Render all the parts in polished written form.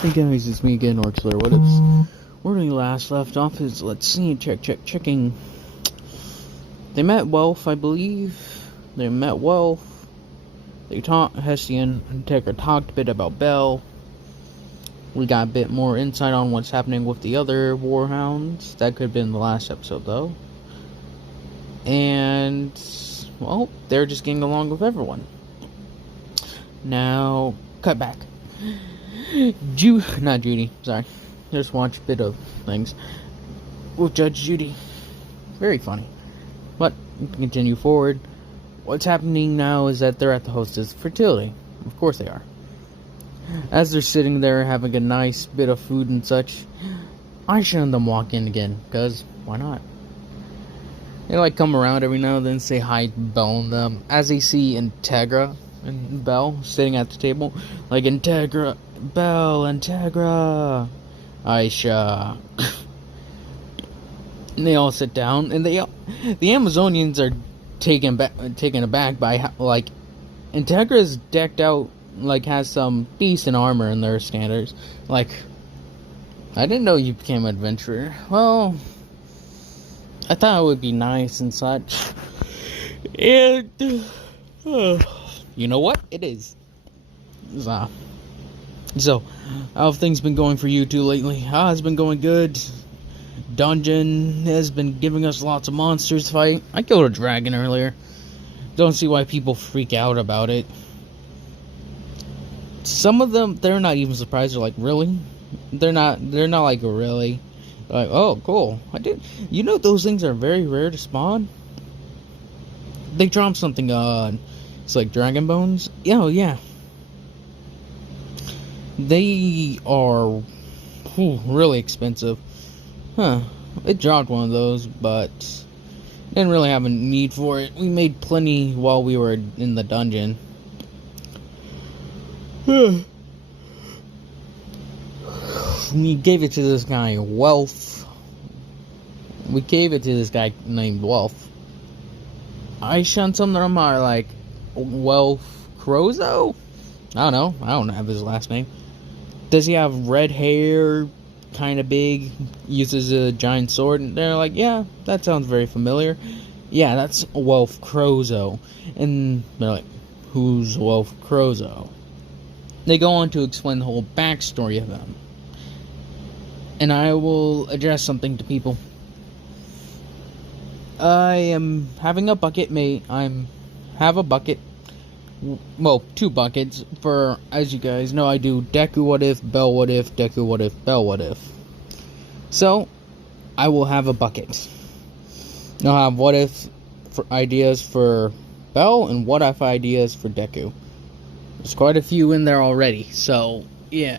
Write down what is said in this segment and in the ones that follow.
Hey guys, it's me again, Orchler. What is? Where we last left off is, let's see, checking. They met Welf, I believe. They met Welf. They talked, Hessian and Tegra talked a bit about Bell. We got a bit more insight on what's happening with the other Warhounds. That could have been the last episode, though. And, well, they're just getting along with everyone. Now, cut back. Not Judy, sorry. Just watch a bit of things with Judge Judy. Very funny. But, to continue forward, what's happening now is that they're at the hostess fertility. Of course they are. As they're sitting there having a nice bit of food and such, Aisha and them walk in again, because why not? They come around every now and then, say hi to Bell and them, as they see Integra and Bell sitting at the table, Integra, Bell, Integra, Aisha. And they all sit down, and the Amazonians are taken aback by how, Integra's decked out, has some decent armor in their standards. I didn't know you became an adventurer. Well, I thought it would be nice and such. And, you know what? It is. So, how have things been going for you two lately? It's been going good. Dungeon has been giving us lots of monsters to fight. I killed a dragon earlier. Don't see why people freak out about it. Some of them, they're not even surprised. They're like, really? They're not really. They're oh, cool. You know those things are very rare to spawn? They drop something on. It's like dragon bones. Oh, yeah. They are really expensive. It dropped one of those, but didn't really have a need for it. We made plenty while we were in the dungeon. We gave it to this guy, Welf. We gave it to this guy named Welf. I shunned some of them are like Welf Crozo? I don't know. I don't have his last name. Does he have red hair? Kind of big, uses a giant sword, and they're like, yeah, that sounds very familiar. Yeah, that's Welf Crozo. And they're like, who's Welf Crozo? They go on to explain the whole backstory of them. And I will address something to people. I am having a bucket mate. Have a bucket. Well, 2 buckets for, as you guys know, I do Deku what if, Bell what if, Deku what if, Bell what if. So, I will have a bucket. I'll have what if for ideas for Bell and what if ideas for Deku. There's quite a few in there already, so, yeah.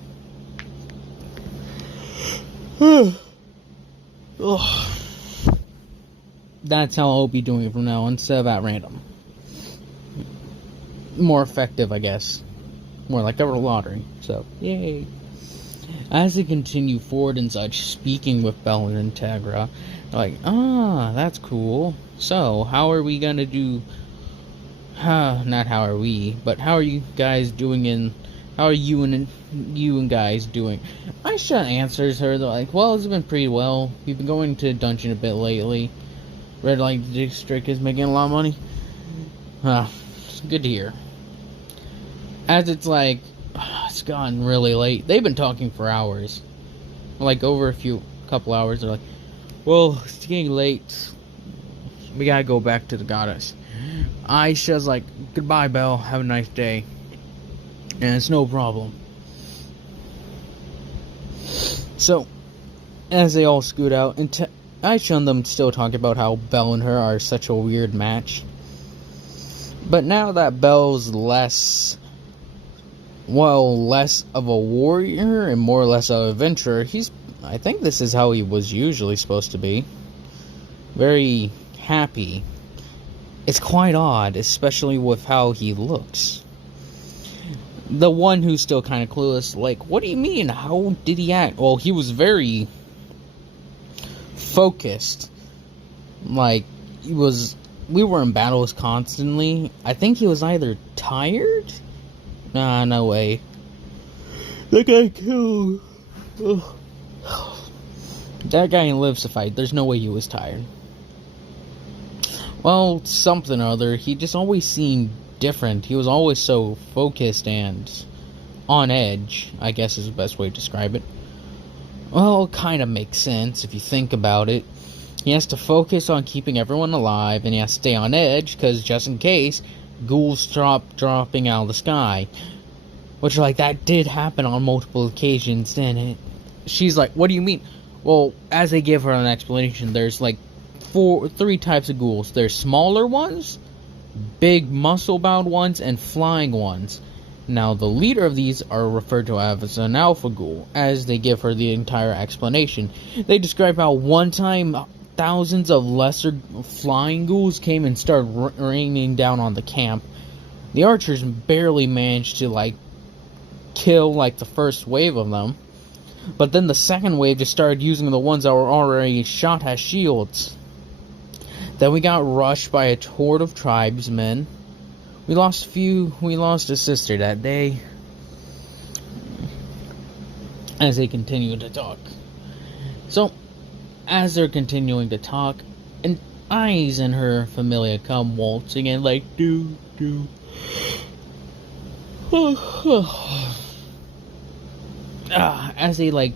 That's how I'll be doing it from now on, instead of at random. More effective, I guess. More like a lottery. So, yay. As they continue forward and such, speaking with Bell and Integra, that's cool. So, how are we gonna do... not how are we, but how are you guys doing how are you and guys doing? Aisha answers her, they're like, well, it's been pretty well. We've been going to dungeon a bit lately. Red Light District is making a lot of money. It's good to hear. As it's it's gotten really late. They've been talking for hours. Over a couple hours. They're like, well, it's getting late. We gotta go back to the goddess. Aisha's like, goodbye, Belle. Have a nice day. And it's no problem. So, as they all scoot out, and Aisha and them still talk about how Belle and her are such a weird match. But now that Belle's less of a warrior and more or less of an adventurer, I think this is how he was usually supposed to be. Very happy. It's quite odd, especially with how he looks. The one who's still kind of clueless, what do you mean? How did he act? Well, he was very focused. We were in battles constantly. I think he was either tired? Nah, no way. That guy killed. Ugh. That guy lives to fight. There's no way he was tired. Well, something or other. He just always seemed different. He was always so focused and on edge, I guess is the best way to describe it. Well, it kind of makes sense if you think about it. He has to focus on keeping everyone alive, and he has to stay on edge, because just in case, ghouls stop dropping out of the sky. Which, like, that did happen on multiple occasions, didn't it? She's like, what do you mean? Well, as they give her an explanation, there's, like, three types of ghouls. There's smaller ones, big muscle-bound ones, and flying ones. Now, the leader of these are referred to as an alpha ghoul, as they give her the entire explanation. They describe how one time thousands of lesser flying ghouls came and started raining down on the camp. The archers barely managed to, like, kill, like, the first wave of them. But then the second wave just started using the ones that were already shot as shields. Then we got rushed by a horde of tribesmen. We lost a sister that day. As they continued to talk. So, as they're continuing to talk, and eyes in her familia come waltzing in like, do. As they, like,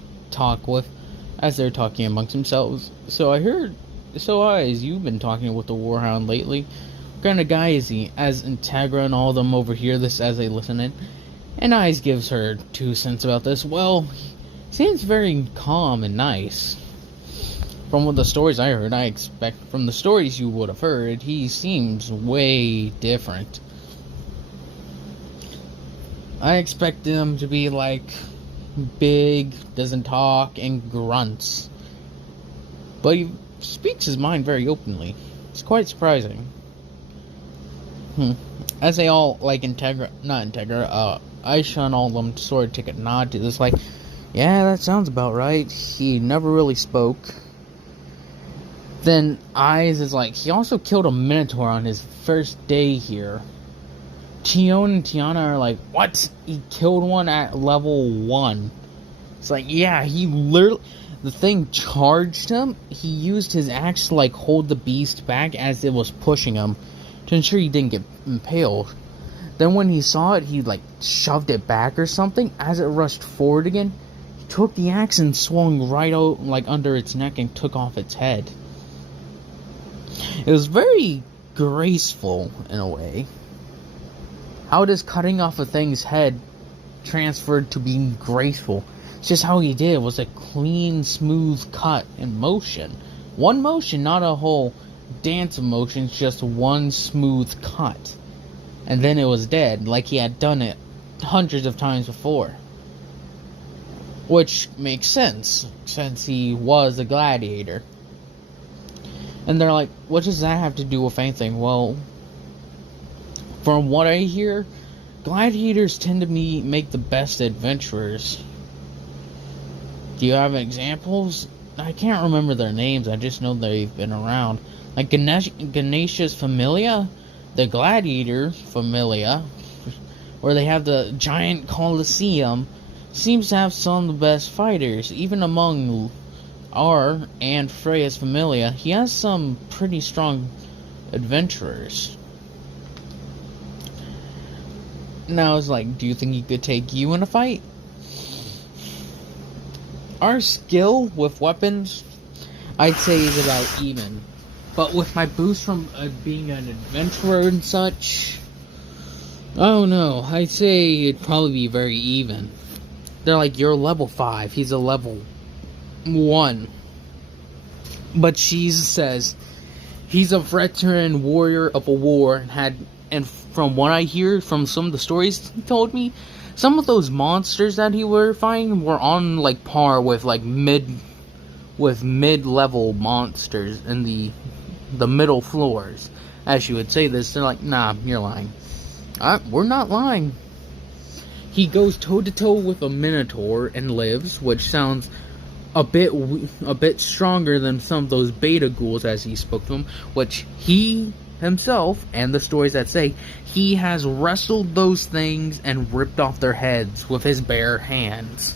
as they're talking amongst themselves. So Eyes, you've been talking with the Warhound lately. What kind of guy is he? As Integra and all of them overhear this as they listen in. And Eyes gives her 2 cents about this. Well, he seems very calm and nice. From what the stories I heard, I expect from the stories you would have heard, he seems way different. I expect him to be like big, doesn't talk, and grunts. But he speaks his mind very openly. It's quite surprising. As they all, like, Aisha and all of them sort of take a nod to this, like, yeah, that sounds about right. He never really spoke. Then Eyes is like, he also killed a Minotaur on his first day here. Tion and Tiana are like, what? He killed one at level 1. It's like, yeah, he literally... The thing charged him. He used his axe to, like, hold the beast back as it was pushing him to ensure he didn't get impaled. Then when he saw it, he, like, shoved it back or something. As it rushed forward again, he took the axe and swung right out, like, under its neck and took off its head. It was very graceful, in a way. How does cutting off a thing's head transferred to being graceful? It's just how he did. It was a clean, smooth cut in motion. One motion, not a whole dance of motions, just one smooth cut. And then it was dead, like he had done it hundreds of times before. Which makes sense, since he was a gladiator. And they're like, what does that have to do with anything? Well, from what I hear, gladiators tend to make the best adventurers. Do you have examples? I can't remember their names, I just know they've been around. Like Ganesha's Familia, the Gladiator Familia, where they have the giant Colosseum, seems to have some of the best fighters. Even among our and Freya's Familia, he has some pretty strong adventurers. Now it's like, do you think he could take you in a fight? Our skill with weapons, I'd say, is about even. But with my boost from being an adventurer and such, I don't know. I'd say it'd probably be very even. They're like, you're level 5, he's a level 1. But she says, he's a veteran warrior of a war, and from what I hear from some of the stories he told me, some of those monsters that he were fighting were on, like, par with, like, mid-level monsters in the middle floors. As you would say this, they're like, nah, you're lying. We're not lying. He goes toe-to-toe with a Minotaur and lives, which sounds a bit stronger than some of those beta ghouls as he spoke to him, which he himself, and the stories that say, he has wrestled those things and ripped off their heads with his bare hands.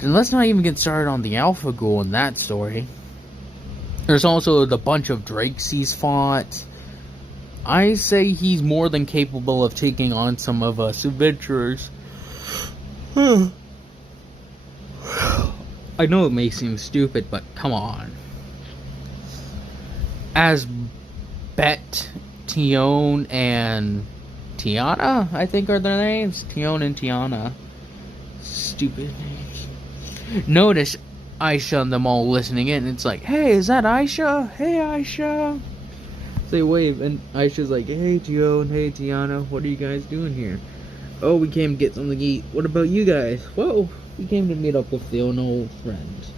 And let's not even get started on the Alpha Ghoul in that story. There's also the bunch of drakes he's fought. I say he's more than capable of taking on some of us adventurers. I know it may seem stupid, but come on. As Bet, Tion, and Tiana, I think are their names. Tion and Tiana. Stupid names. Notice Aisha and them all listening in. It's like, hey, is that Aisha? Hey, Aisha. They wave, and Aisha's like, hey, Tion, hey, Tiana, what are you guys doing here? Oh, we came to get something to eat. What about you guys? Whoa, we came to meet up with the old friends.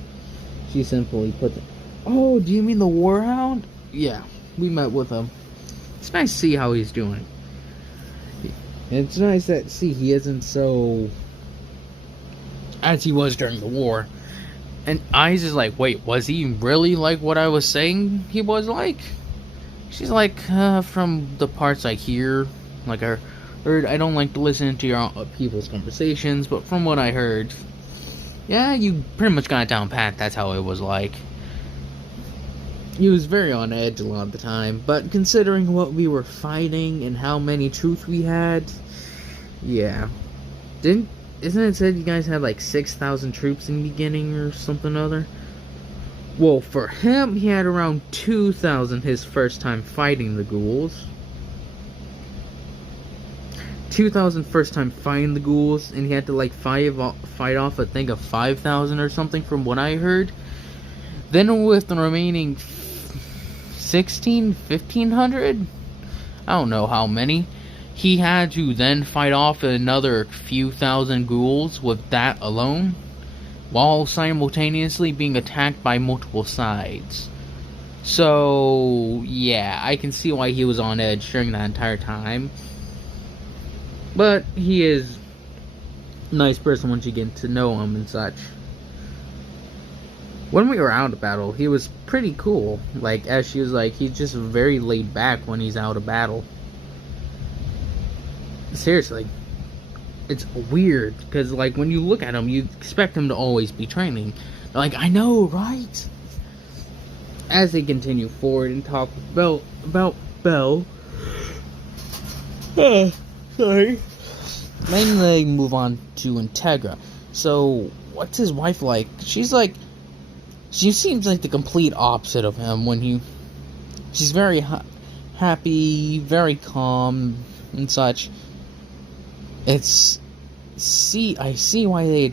She simply puts it. Oh, do you mean the Warhound? Yeah, we met with him. It's nice to see how he's doing. It's nice that, he isn't so as he was during the war. And Eyes is like, wait, was he really like what I was saying he was like? She's like, from the parts I hear, like I heard, I don't like to listen to your people's conversations, but from what I heard, yeah, you pretty much got it down pat, that's how it was like. He was very on edge a lot of the time, but considering what we were fighting and how many troops we had, yeah. Isn't it said you guys had like 6,000 troops in the beginning or something other? Well, for him, he had around 2,000 his first time fighting the ghouls. 2,000 first time fighting the ghouls, and he had to like fight off I think of 5,000 or something from what I heard. Then with the remaining 1,500, I don't know how many, he had to then fight off another few thousand ghouls with that alone, while simultaneously being attacked by multiple sides. So, yeah, I can see why he was on edge during that entire time. But he is a nice person once you get to know him and such. When we were out of battle, he was pretty cool. Like, as she was like, he's just very laid back when he's out of battle. Seriously. It's weird, because, like, when you look at him, you expect him to always be training. Like, I know, right? As they continue forward and talk about Belle. Sorry. Then they move on to Integra. So, what's his wife like? She seems like the complete opposite of him when she's very happy, very calm, and such. I see why they,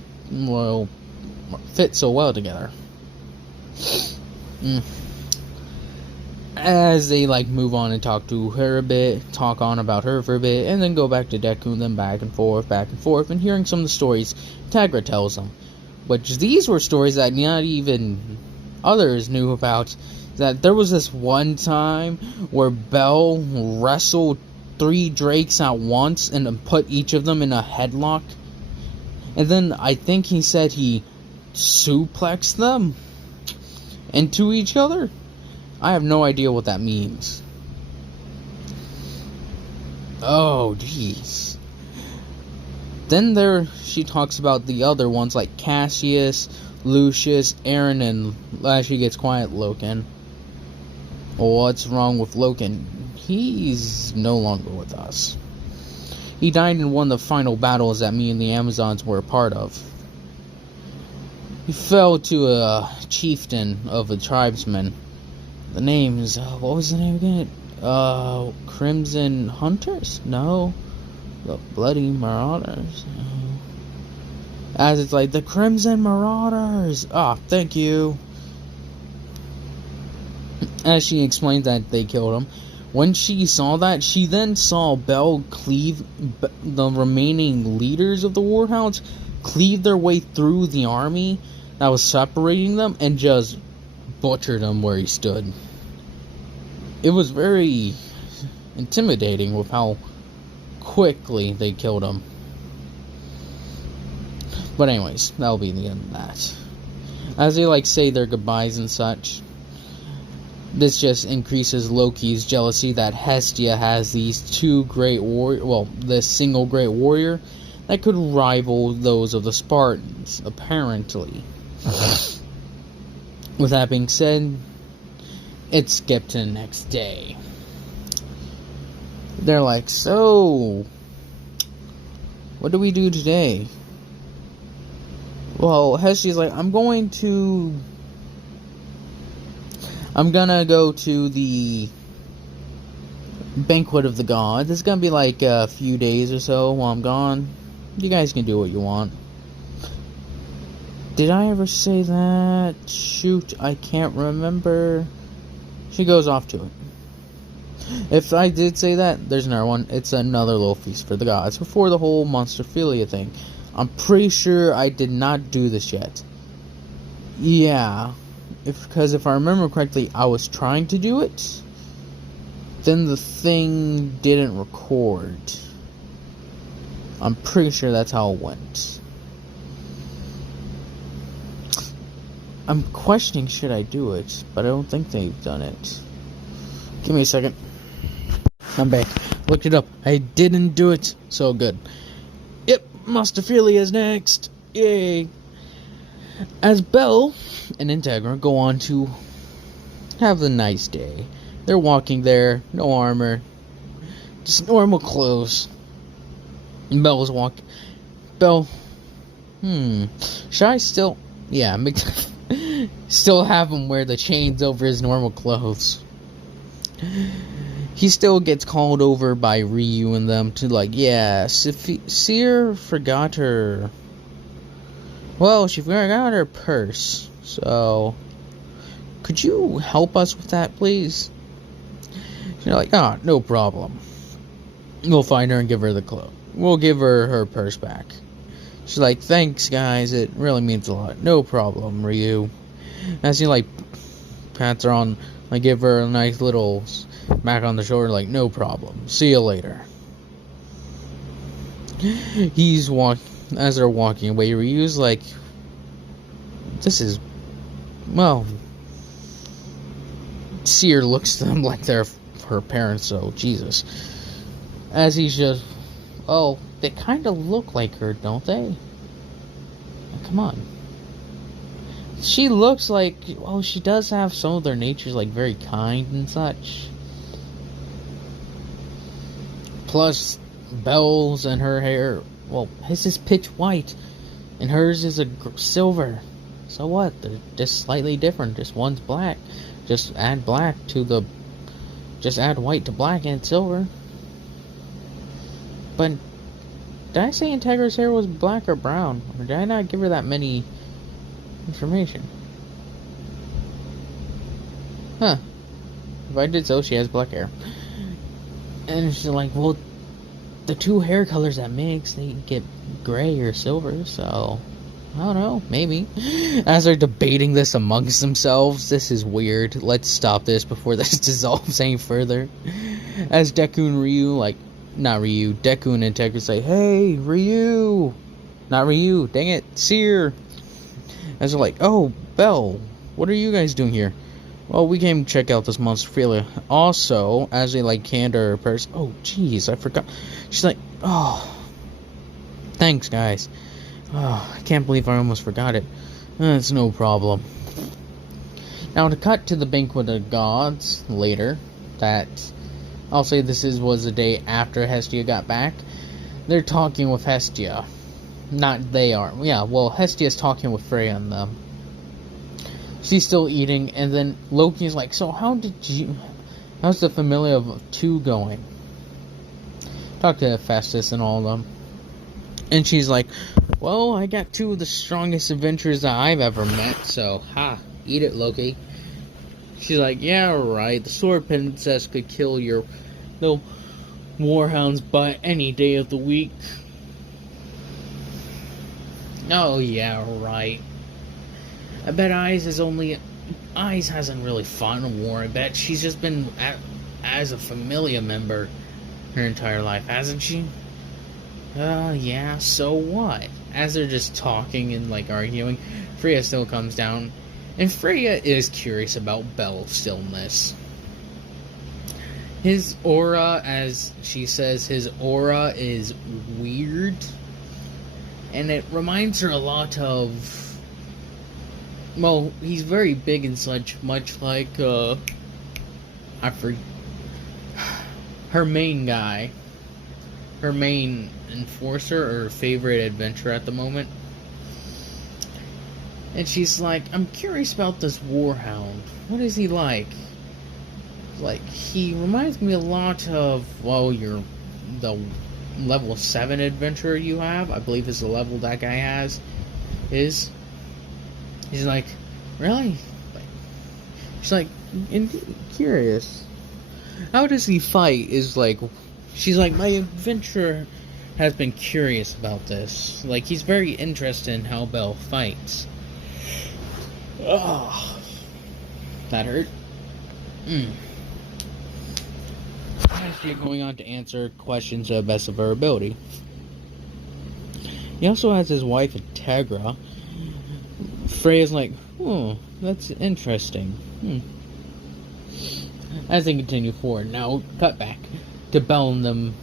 fit so well together. As they, move on and talk to her a bit, talk on about her for a bit, and then go back to Deku, and then back and forth, and hearing some of the stories Integra tells them. But these were stories that not even others knew about. That there was this one time where Belle wrestled 3 drakes at once and then put each of them in a headlock. And then I think he said he suplexed them into each other. I have no idea what that means. Oh, jeez. Then she talks about the other ones like Cassius, Lucius, Aaron, and she gets quiet, Loken. What's wrong with Loken? He's no longer with us. He died in one of the final battles that me and the Amazons were a part of. He fell to a chieftain of the tribesmen. The name's, what was the name again? Crimson Hunters? No. The Bloody Marauders? No. As it's like, the Crimson Marauders! Ah, thank you. As she explains that they killed him. When she saw that, she then saw Belle cleave the remaining leaders of the Warhounds, cleave their way through the army that was separating them, and just butchered him where he stood. It was very intimidating with how quickly they killed him. But anyways, that'll be the end of that. As they say their goodbyes and such, This just increases Loki's jealousy that Hestia has these two great this single great warrior that could rival those of the Spartans, apparently. With that being said, it's skipped to the next day. They're like, so, what do we do today? Well, Hestia's like, I'm gonna go to the banquet of the gods. It's gonna be like a few days or so while I'm gone. You guys can do what you want. Did I ever say that? Shoot, I can't remember. She goes off to it. If I did say that, there's another one. It's another little feast for the gods before the whole monstrophilia thing. I'm pretty sure I did not do this yet. Yeah. Because if I remember correctly, I was trying to do it. Then the thing didn't record. I'm pretty sure that's how it went. I'm questioning should I do it, but I don't think they've done it. Give me a second. I'm back. Looked it up. I didn't do it. So good. Yep, Monstrophilia is next. Yay. As Belle and Integra go on to have a nice day. They're walking there, no armor, just normal clothes. And Belle's walking. Belle, should I still, still have him wear the chains over his normal clothes. He still gets called over by Ryu and them to Seer forgot her. Well, she forgot her purse, so could you help us with that, please? You're like, no problem. We'll find her and give her the cloak. We'll give her her purse back. She's like, thanks, guys. It really means a lot. No problem, Ryu. As he pats her on, give her a nice little smack on the shoulder, no problem. See you later. As they're walking away, Ryu's like, this is, Seer looks to them like they're her parents, so Jesus. As he's just, they kind of look like her, don't they? Come on. She looks like, she does have some of their natures, very kind and such. Plus, Belle's and her hair, his is pitch white, and hers is a silver. So what? They're just slightly different. Just one's black. Just add white to black and it's silver. But did I say Integra's hair was black or brown? Or did I not give her that many information? Huh. If I did so, she has black hair. And she's like, the two hair colors that mix, they get gray or silver, so I don't know, maybe. As they're debating this amongst themselves, this is weird. Let's stop this before this dissolves any further. As Deku and Ryu, Deku and Integra say, hey, Ryu! Not Ryu, dang it, Seer! As they're like, oh, Belle, what are you guys doing here? Well, we came to check out this monstrophilia. Also, as they hand her purse, oh, jeez, I forgot. She's like, thanks, guys. I can't believe I almost forgot it. It's no problem. Now, to cut to the banquet of gods later, that I'll say was the day after Hestia got back. They're talking with Hestia. Not they are. Yeah, Hestia's talking with Freya and them. She's still eating, and then Loki's like, so how's the Familia of 2 going? Talk to Hephaestus and all of them. And she's like, well, I got 2 of the strongest adventurers that I've ever met, so, eat it, Loki. She's like, yeah, right, the Sword Princess could kill your little warhounds by any day of the week. Oh, yeah, right. I bet Eyes hasn't really fought in a war. I bet she's just been as a Familia member her entire life, hasn't she? Yeah, so what? As they're just talking and arguing, Freya still comes down And Freya is curious about Bel's stillness. His aura, as she says, his aura is weird. And it reminds her a lot of... Well, he's very big and such, much like, her main guy. Her main enforcer, or favorite adventurer at the moment. And she's like, I'm curious about this warhound. What is he like? Like, he reminds me a lot of, well, the level 7 adventurer you have. I believe is the level that guy has. He's like, really? She's like, curious. How does he fight? She's like, my adventurer has been curious about this. Like, he's very interested in how Bel fights. Ugh. That hurt. She's going on to answer questions to the best of her ability. He also has his wife, Integra. Freya's like, oh, that's interesting. As they continue forward, now cut back to Bel and them.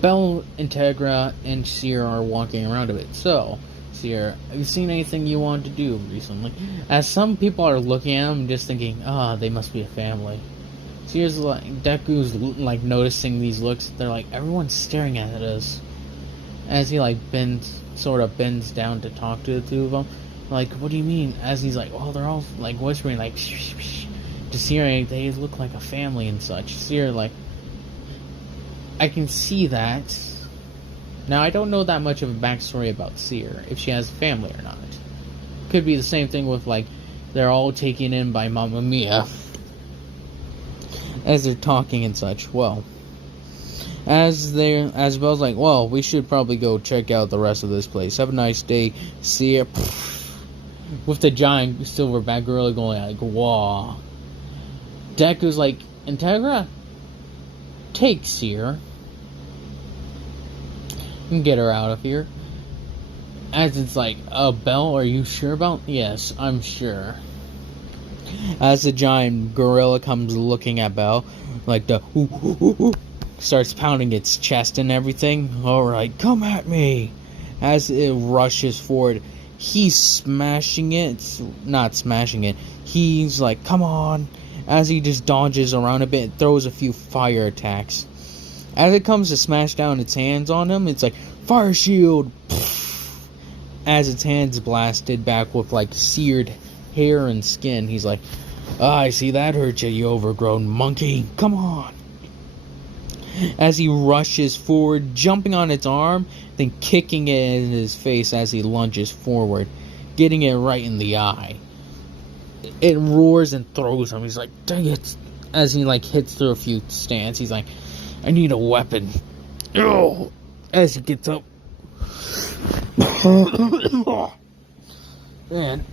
Bel, Integra, and Seer are walking around a bit. So, Seer, have you seen anything you wanted to do recently? As some people are looking at him, just thinking, they must be a family. Seer's like, Deku's like noticing these looks. They're like, everyone's staring at us. As he like bends down to talk to the two of them. Like, what do you mean? As he's like, they're all like whispering, like, shh, shh, shh. To Seer, they look like a family and such. Seer, like, I can see that. Now, I don't know that much of a backstory about Seer, if she has a family or not. Could be the same thing with, like, they're all taken in by Mamma Mia. As they're talking and such. Well, as Bel's like, well, we should probably go check out the rest of this place. Have a nice day. See ya. With the giant silverback gorilla going like, whoa. Deku's like, Integra, take Seer and get her out of here. As it's like, Bel, are you sure about? Yes, I'm sure. As the giant gorilla comes looking at Bel, like starts pounding its chest and everything. Alright, come at me. As it rushes forward, he's smashing it. Not smashing it. He's like, come on. As he just dodges around a bit, throws a few fire attacks. As it comes to smash down its hands on him, it's like, fire shield! As its hands blasted back with like seared hair and skin, he's like, I see that hurt you, you overgrown monkey. Come on. As he rushes forward, jumping on its arm, then kicking it in his face as he lunges forward, getting it right in the eye. It roars and throws him. He's like, dang it. As he like hits through a few stands, he's like, I need a weapon. Oh. As he gets up. Man.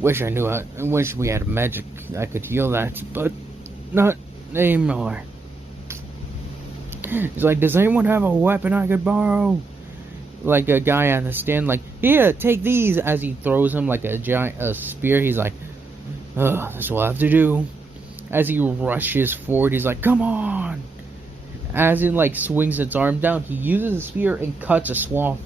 Wish I knew. I wish we had magic. I could heal that, but not anymore. He's like, does anyone have a weapon I could borrow? Like a guy on the stand, like, here, take these. As he throws him like a spear, he's like, this will have to do. As he rushes forward, he's like, come on. As it like swings its arm down, he uses the spear and cuts a swath,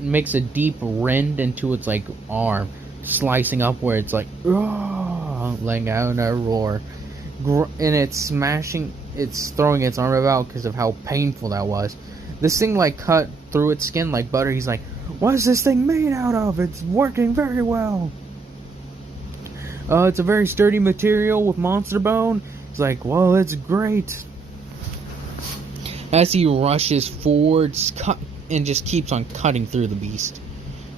makes a deep rend into its like arm, slicing up where it's like, letting out a roar, and it's throwing its arm about because of how painful that was. This thing like cut through its skin like butter. He's like, what is this thing made out of? It's working very well. It's a very sturdy material with monster bone. It's like, well, it's great. As he rushes forward, and just keeps on cutting through the beast.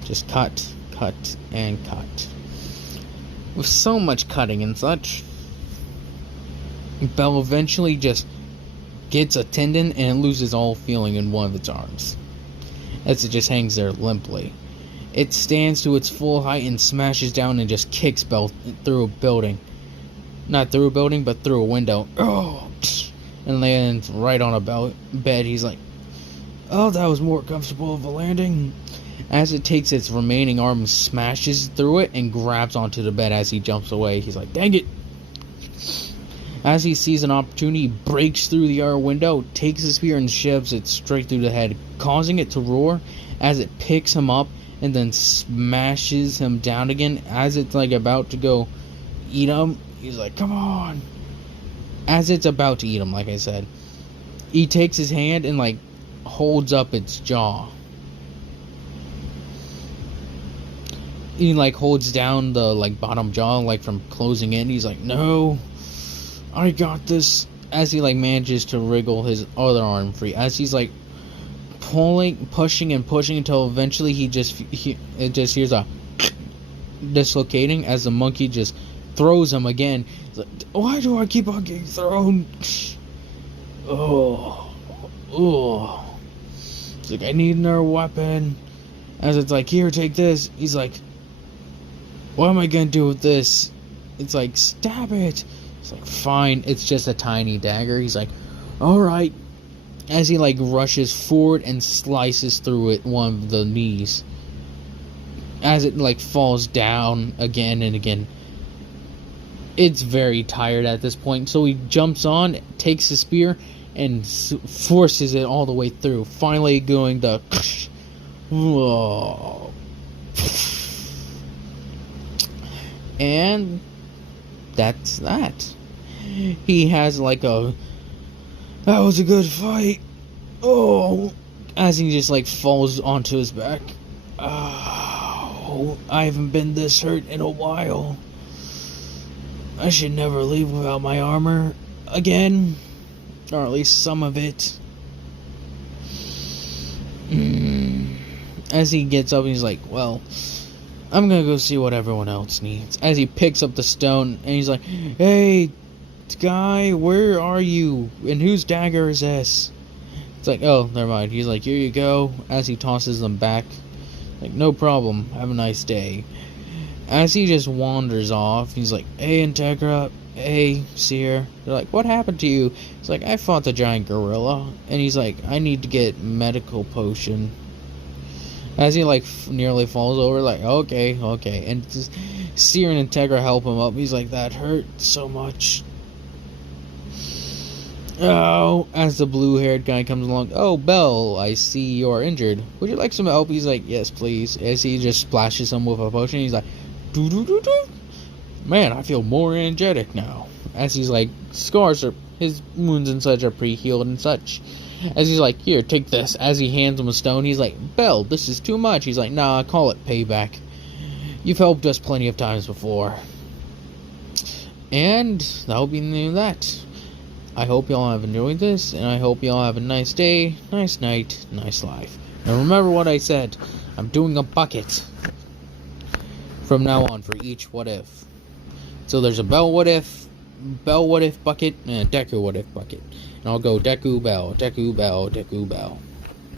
Just cut, and cut. With so much cutting and such, Bel eventually just gets a tendon and loses all feeling in one of its arms. As it just hangs there limply. It stands to its full height and smashes down and just kicks Bel through a building. Not through a building, but through a window. And lands right on a bed. He's like, Oh, that was more comfortable of a landing. As it takes its remaining arm, smashes through it, and grabs onto the bed as he jumps away. He's like, dang it. As he sees an opportunity, he breaks through the air window, takes his spear and shoves it straight through the head, causing it to roar as it picks him up and then smashes him down again. As it's like about to go eat him, he's like, come on. As it's about to eat him, like I said, he takes his hand and like holds up its jaw. He like holds down the like bottom jaw like from closing in. He's like, no, I got this. As he like manages to wriggle his other arm free, as he's like pushing until eventually it just hears a dislocating as the monkey just throws him again. He's like, why do I keep on getting thrown? Oh. It's like, I need another weapon. As it's like, here, take this. He's like, what am I gonna do with this? It's like, stab it. It's like, fine. It's just a tiny dagger. He's like, alright. As he like rushes forward and slices through it one of the knees. As it like falls down again and again. It's very tired at this point, so he jumps on, takes the spear, and forces it all the way through. Finally going the and that's that. He has like that was a good fight. Oh, as he just like falls onto his back. Oh, I haven't been this hurt in a while. I should never leave without my armor again, or at least some of it. As he gets up, he's like, well, I'm gonna go see what everyone else needs. As he picks up the stone, and he's like, hey, guy, where are you? And whose dagger is this? It's like, oh, never mind. He's like, here you go. As he tosses them back. Like, no problem. Have a nice day. As he just wanders off, he's like, hey, Integra, hey, Seer. They're like, what happened to you? He's like, I fought the giant gorilla. And he's like, I need to get medical potion. As he like nearly falls over, like, okay. And just Seer and Integra help him up. He's like, that hurt so much. Oh, as the blue-haired guy comes along, oh, Belle, I see you're injured. Would you like some help? He's like, yes, please. As he just splashes him with a potion, he's like, doo-doo-doo-doo. Man, I feel more energetic now. As he's like, his wounds and such are pre-healed and such. As he's like, here, take this. As he hands him a stone, he's like, Belle, this is too much. He's like, nah, call it payback. You've helped us plenty of times before. And that'll be the end of that. I hope y'all have enjoyed this, and I hope y'all have a nice day, nice night, nice life. And remember what I said, I'm doing a bucket from now on for each what if. So there's a Belle what if bucket, and a Deku what if bucket. And I'll go Deku, Belle, Deku, Belle, Deku, Belle.